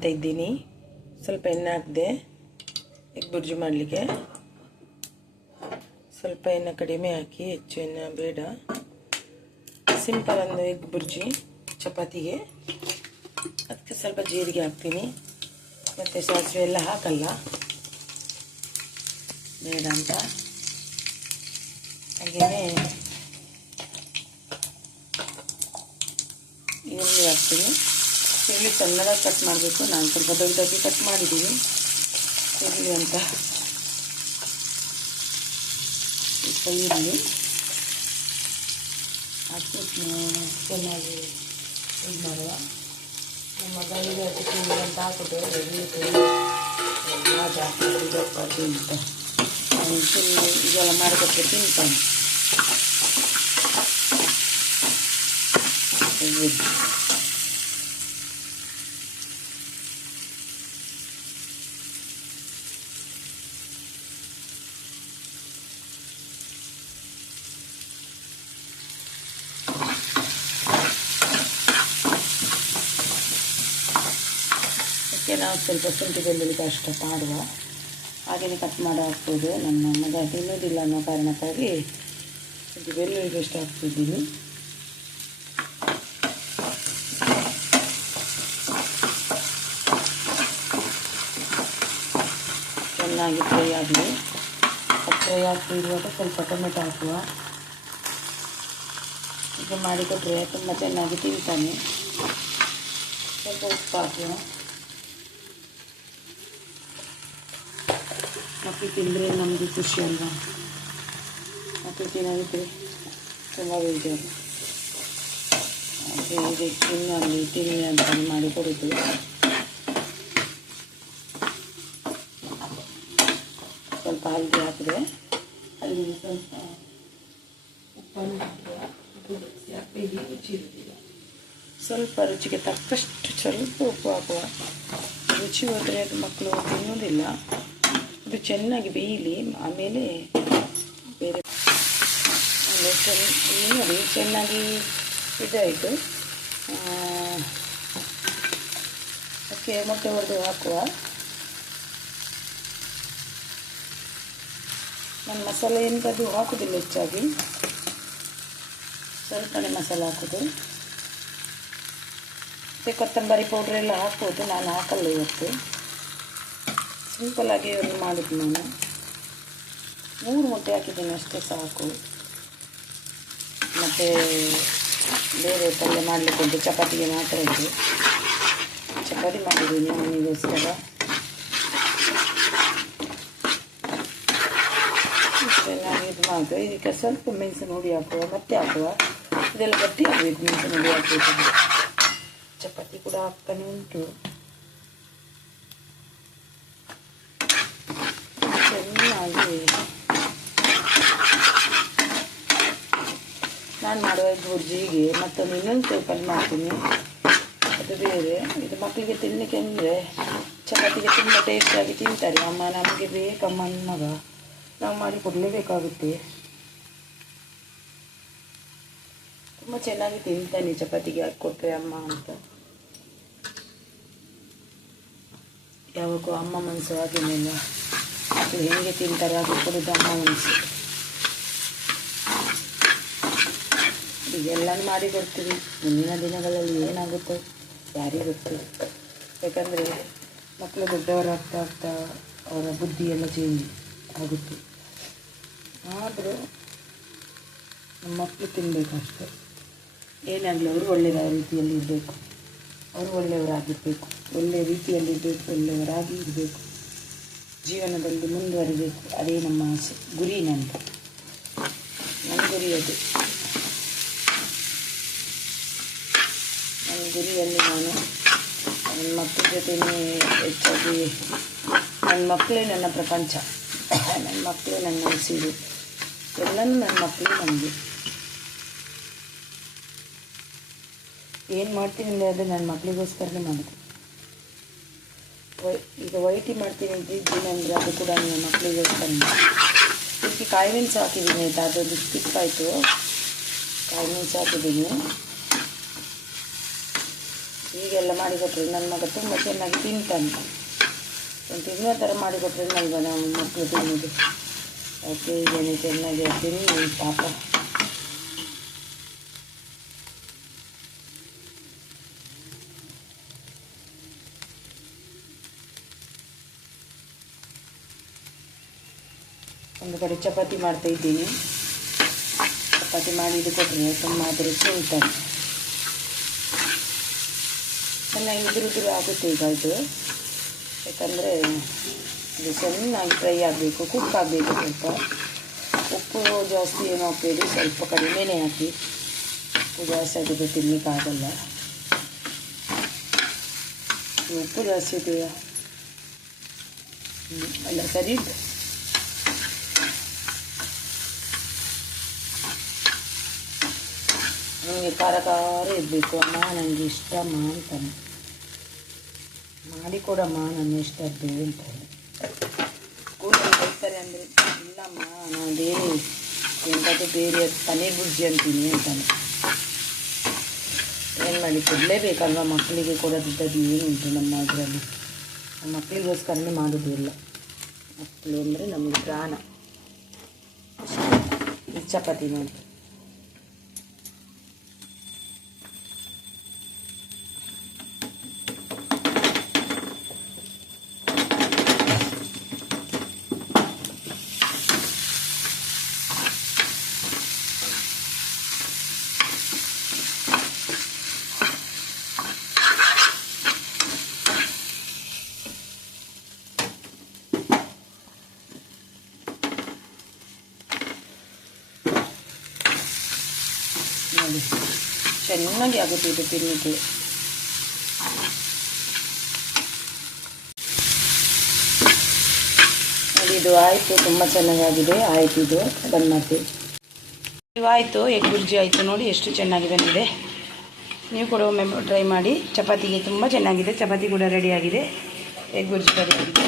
ಅಂತ ಇದ್ದೀನಿ. ಸ್ವಲ್ಪ ಎಣ್ಣೆ ಹಾಕಿದೆ, ಎಗ್ ಬುರ್ಜಿ ಮಾಡಲಿಕ್ಕೆ. ಸ್ವಲ್ಪ ಎಣ್ಣೆ ಕಡಿಮೆ ಹಾಕಿ, ಹೆಚ್ಚು ಎಣ್ಣೆ ಬೇಡ. ಸಿಂಪಲ್ ಒಂದು ಎಗ್ ಬುರ್ಜಿ, ಚಪಾತಿಗೆ. ಅದಕ್ಕೆ ಸ್ವಲ್ಪ ಜೀರಿಗೆ ಹಾಕ್ತೀನಿ. ಮತ್ತು ಸಾಸಿವೆ ಎಲ್ಲ ಹಾಕಲ್ಲ. ಬೇಡ ಅಂತ. ಹಾಗೆಯೇ ಈರುಳ್ಳಿ ಹಾಕ್ತೀನಿ. ಈರುಳ್ಳಿ ಸಣ್ಣದಾಗಿ ಕಟ್ ಮಾಡಬೇಕು. ನಾನು ಸ್ವಲ್ಪ ದೊಡ್ಡದಾಗಿ ಕಟ್ ಮಾಡಿದ್ದೀನಿ ಈರುಳ್ಳಿ ಅಂತ. ಸ್ವಲ್ಪ ಈರುಳ್ಳಿ ಹಾಕಿ ಚೆನ್ನಾಗಿ ಇದು ಮಾಡುವ. ನಮ್ಮ ಮಗಳಿಗೆ ಅದಕ್ಕೆ ಅಂತ ಹಾಕಿದ್ರೆ ಎಲ್ಲಿ ಎಲ್ಲ ಜಾಸ್ತಿ ಇಡಬಾರ್ದು ಅಂತ. ಅವನು ತಿನ್ನು ಇದೆಲ್ಲ ಮಾಡಿಕೊಟ್ಟು ತಿಂತಾನೆ. ಅದಕ್ಕೆ ನಾವು ಸ್ವಲ್ಪ ಶುಂಠಿ ಬೆಳ್ಳುಳ್ಳಿ ಕಷ್ಟ ಮಾಡುವ. ಹಾಗೆಯೇ ಕಟ್ ಮಾಡಿ ಹಾಕ್ಬೋದು ನನ್ನ ಮಗ ತಿನ್ನೋದಿಲ್ಲ ಅನ್ನೋ ಕಾರಣಕ್ಕಾಗಿ ಶುಂಠಿ ಬೆಳ್ಳುಳ್ಳಿ ಪೇಸ್ಟ್ ಹಾಕ್ತಿದ್ದೀನಿ. ಚೆನ್ನಾಗಿ ಫ್ರೈ ಆಗಲಿ. ಫ್ರೈ ಆಗ್ತಿರುವಾಗ ಸ್ವಲ್ಪ ಟೊಮೆಟೊ ಹಾಕುವ. ಹೀಗೆ ಮಾಡಿಕೊಟ್ರೆ ತುಂಬ ಚೆನ್ನಾಗಿ ತಿಂತಾನೆ. ಸ್ವಲ್ಪ ಉಪ್ಪು ಹಾಕುವ. ಮಕ್ಕಳು ತಿಂದರೆ ನಮಗೆ ಖುಷಿ ಅಲ್ವಾ? ಮಕ್ಕಳು ತಿನ್ನೋದಕ್ಕೆ ತುಂಬ ಬೇಜಾರು. ಹಾಗೆ ತಿನ್ನಲ್ಲಿ ತಿನ್ನಿ ಅಂತ ಮಾಡಿ ಕೊಡೋದು ಸ್ವಲ್ಪ ಹಲ್ದಿ ಹಾಕಿದೆ. ಅಲ್ಲಿ ಸ್ವಲ್ಪ ಉಪ್ಪನ್ನು ಹಾಕಿದೆ. ರುಚಿ ಇರೋದಿಲ್ಲ. ಸ್ವಲ್ಪ ರುಚಿಗೆ ತಕ್ಕಷ್ಟು ಸ್ವಲ್ಪ ಉಪ್ಪು ಹಾಕುವ. ರುಚಿ ಹೋದರೆ ಅದು ಮಕ್ಕಳು ತಿನ್ನೋದಿಲ್ಲ ಅದು ಚೆನ್ನಾಗಿ ಬೇಯಲಿ, ಆಮೇಲೆ ಬೇರೆ ಆಮೇಲೆ ನೋಡಿ ಚೆನ್ನಾಗಿ ಇದಾಯಿತು. ಅದಕ್ಕೆ ಮೊಟ್ಟೆ ಹೊಡೆದು ಹಾಕುವ. ನಾನು ಮಸಾಲೆ ಎಂಥದ್ದು ಹಾಕೋದಿಲ್ಲ ಹೆಚ್ಚಾಗಿ. ಸ್ವಲ್ಪನೇ ಮಸಾಲೆ ಹಾಕೋದು. ಮತ್ತು ಕೊತ್ತಂಬರಿ ಪೌಡ್ರೆಲ್ಲ ಹಾಕ್ಬೋದು, ನಾನು ಹಾಕಲ್ಲ ಇವತ್ತು. ಸಿಂಪಲಾಗಿ ಒಂದು ಮಾಡಿದ್ದು ನಾನು. ಮೂರು ಮೊಟ್ಟೆ ಹಾಕಿದ್ದೀನಿ ಅಷ್ಟೇ ಸಾಕು. ಮತ್ತು ಬೇರೆ ಪಲ್ಯ ಮಾಡಲಿಕ್ಕೆ ಉಂಟು, ಚಪಾತಿಗೆ ಮಾತ್ರ ಇದ್ದು ಚಪಾತಿ ಮಾಡಿದ್ದೀನಿ ಮನೆಗೋಸ್ಕರ ನಾನು ಇದು ಮಾಡುವ, ಇದಕ್ಕೆ ಸ್ವಲ್ಪ ಮೆಣಸಿನ ಹುಡಿ ಹಾಕುವ, ಮತ್ತೆ ಹಾಕುವ. ಇದೆಲ್ಲ ಗಟ್ಟಿ ಆಗಬೇಕು ಮೆಣಸಿನ ಹುಡಿ ಹಾಕಬೇಕು ಚಪಾತಿ ಕೂಡ ಹಾಕ್ತಾನೆ ಉಂಟು. ನಾನು ಮಾಡುವ ಬುರ್ಜಿಗೆ ಮತ್ತೊಂದು ಇನ್ನೊಂದು ಟೈಪಲ್ಲಿ ಮಾಡ್ತೀನಿ. ಅದು ಬೇರೆ. ಇದು ಮಕ್ಕಳಿಗೆ ತಿನ್ನಲಿಕ್ಕೆ ಅಂದರೆ ಚಪಾತಿಗೆ ತುಂಬ ಟೇಸ್ಟಾಗಿ ತಿಂತಾರೆ. ಅಮ್ಮ ನಮಗೆ ಬೇಕಮ್ಮ ಮಗ ನಾವು ಮಾಡಿ ಕೊಡಲೇಬೇಕಾಗುತ್ತೆ. ತುಂಬ ಚೆನ್ನಾಗಿ ತಿಂತಾನೆ ಚಪಾತಿಗೆ ಹಾಕ್ಕೊಟ್ರೆ ಅಮ್ಮ ಅಂತ. ಯಾವಾಗೂ ಅಮ್ಮ ಮನಸ್ಸು ಹಾಗೇನಿಲ್ಲ ಅದು ಹೆಂಗೆ ತಿಂತಾರೆ ಅದು ಕೂಡ ಮನಸ್ಸು ಈಗೆಲ್ಲನೂ ಮಾಡಿ ಕೊಡ್ತೀವಿ ಮುಂದಿನ ದಿನಗಳಲ್ಲಿ ಏನಾಗುತ್ತೋ ಯಾರಿಗೆ ಗೊತ್ತು. ಯಾಕಂದರೆ ಮಕ್ಕಳು ದೊಡ್ಡವರಾಗ್ತಾ ಆಗ್ತಾ ಅವರ ಬುದ್ಧಿ ಎಲ್ಲ ಚೇಂಜ್ ಆಗುತ್ತೆ. ಆದರೂ ನಮ್ಮ ಮಕ್ಕಳು ತಿನ್ನಬೇಕಷ್ಟೆ ಏನಾಗಲಿ ಅವರು ಒಳ್ಳೆಯ ರೀತಿಯಲ್ಲಿ ಇರಬೇಕು. ಅವರು ಒಳ್ಳೆಯವರಾಗಿರಬೇಕು. ಒಳ್ಳೆಯ ರೀತಿಯಲ್ಲಿ ಇರಬೇಕು, ಒಳ್ಳೆಯವರಾಗಿ ಇರಬೇಕು. ಜೀವನದಲ್ಲಿ ಮುಂದುವರಿಬೇಕು. ಅದೇ ನಮ್ಮ ಆಸೆ. ಗುರಿ ನಂದು. ನನ್ನ ಗುರಿ ಅದು ನನ್ನ ಗುರಿಯಲ್ಲಿ ನಾನು. ನನ್ನ ಮಕ್ಕಳ ಜೊತೆನೇ ಹೆಚ್ಚಾಗಿ ನನ್ನ ಮಕ್ಕಳೇ ನನ್ನ ಪ್ರಪಂಚ. ನನ್ನ ಮಕ್ಕಳೇ ನನ್ನ ಉಸಿರು. ಎಲ್ಲನೂ ನನ್ನ ಮಕ್ಕಳು ನನಗೆ ಏನು ಮಾಡ್ತೀನಿ ಅಂದರೆ ಅದು ನನ್ನ ಮಕ್ಕಳಿಗೋಸ್ಕರನೇ ಮಾಡೋದು. ಈಗ ವೈಟಿ ಮಾಡ್ತೀನಿ ಅಂದರೆ ಅದು ಕೂಡ ನನ್ನ ಮಕ್ಕಳಿಗೋಸ್ಕರ ಇದಕ್ಕೆ ಕಾಯಿ ಮೆಣಸು ಹಾಕಿದ್ದೀನಿ ಆಯಿತಾ? ಅದೊಂದು ಆಯಿತು. ಕಾಯಿ ಮೆಣಸು ಹಾಕಿದ್ದೀನಿ ಹೀಗೆಲ್ಲ ಮಾಡಿಕೊಟ್ರೆ ನನ್ನ ಮಗ ತುಂಬ ಚೆನ್ನಾಗಿ ತಿಂತಾನೆ. ಒಂದು ತಿನ್ನೋ ಥರ ಮಾಡಿಕೊಟ್ರೆ ನಲ್ವ ನಾವು ಮಕ್ಕಳು ತಿನ್ನೋದು. ಓಕೆ ಹೀಗೇನೆ ಚೆನ್ನಾಗಿ ತಿನ್ನಿ, ಪಾಪ. ಒಂದು ಕಡೆ ಚಪಾತಿ ಮಾಡ್ತಾ ಇದ್ದೀನಿ. ಚಪಾತಿ ಮಾಡಿ ಇದು ಕೊಟ್ಟರೆ ತುಂಬ ಆದರೆ ತಿಂತಾನೆ ಚೆನ್ನಾಗಿ ಉದುರು ಉದುರು ಆಗುತ್ತೆ ಈಗ ಇದು. ಯಾಕಂದರೆ ಇದು ಚೆನ್ನಾಗಿ ಫ್ರೈ ಆಗಬೇಕು ಕುಕ್ ಆಗಬೇಕು ಸ್ವಲ್ಪ. ಉಪ್ಪು ಜಾಸ್ತಿ ಏನು ಹಾಕಬೇಡಿ ಸ್ವಲ್ಪ ಕಡಿಮೆನೇ ಹಾಕಿ. ಉಪ್ಪು ಜಾಸ್ತಿ ಹಾಕಿದ್ರೆ ತಿನ್ನಲಿಕ್ಕಾಗಲ್ಲ ಉಪ್ಪು ಜಾಸ್ತಿ ಇದೆಯಾ ಹ್ಮ್, ಅಲ್ಲ ಸರಿ ಇದೆ ನನಗೆ ಖಾರ ಖಾರ ಇರಬೇಕು ಅಮ್ಮ ನನಗೆ ಇಷ್ಟಮ್ಮ ಅಂತಾನೆ ಮಾಡಿಕೊಡಮ್ಮ ನನ್ನ ಇಷ್ಟದ್ದು ಅಂತಾನೆ ಸ್ಕೂಲಲ್ಲಿ ಬೈತಾರೆ ಅಂದರೆ ಇಲ್ಲಮ್ಮ ನಾನು ಬೇರೆ ಎಂಥದ್ದು ಬೇರೆ ಪನ್ನೀರ್ ಬುರ್ಜಿ ಅಂತೀನಿ ಅಂತಾನೆ ಏನು ಮಾಡಿ ಕೊಡಲೇಬೇಕಲ್ವ ಮಕ್ಕಳಿಗೆ ಕೊಡೋದಿದ್ದದ್ದು ಏನುಂಟು ನಮ್ಮ ಇದರಲ್ಲಿ ಮಕ್ಕಳಿಗೋಸ್ಕರನೇ ಮಾಡೋದು ಎಲ್ಲ ಮಕ್ಕಳು ಅಂದರೆ ನಮಗೆ ಪ್ರಾಣ ಈ ಚಪಾತಿ ನೋಡಿ ನೋಡಿ ಚೆನ್ನಾಗಿ ಆಗುತ್ತೆ ಇದು ತಿನ್ನಲಿಕ್ಕೆ ನೋಡಿ ಇದು ಆಯಿತು, ತುಂಬ ಚೆನ್ನಾಗಿದೆ ಆಯಿತು ಇದು, ಬಂದ್ ಮಾಡ್ತೀವಿ. ಇದು ಆಯಿತು, ಎಗ್ ಬುರ್ಜಿ ಆಯಿತು ನೋಡಿ, ಎಷ್ಟು ಚೆನ್ನಾಗಿ ಬಂದಿದೆ ನೀವು ಕೂಡ ಒಮ್ಮೆ ಟ್ರೈ ಮಾಡಿ. ಚಪಾತಿಗೆ ತುಂಬ ಚೆನ್ನಾಗಿದೆ. ಚಪಾತಿ ಕೂಡ ರೆಡಿಯಾಗಿದೆ ಎಗ್ ಬುರ್ಜಿ ರೆಡಿಯಾಗಿದೆ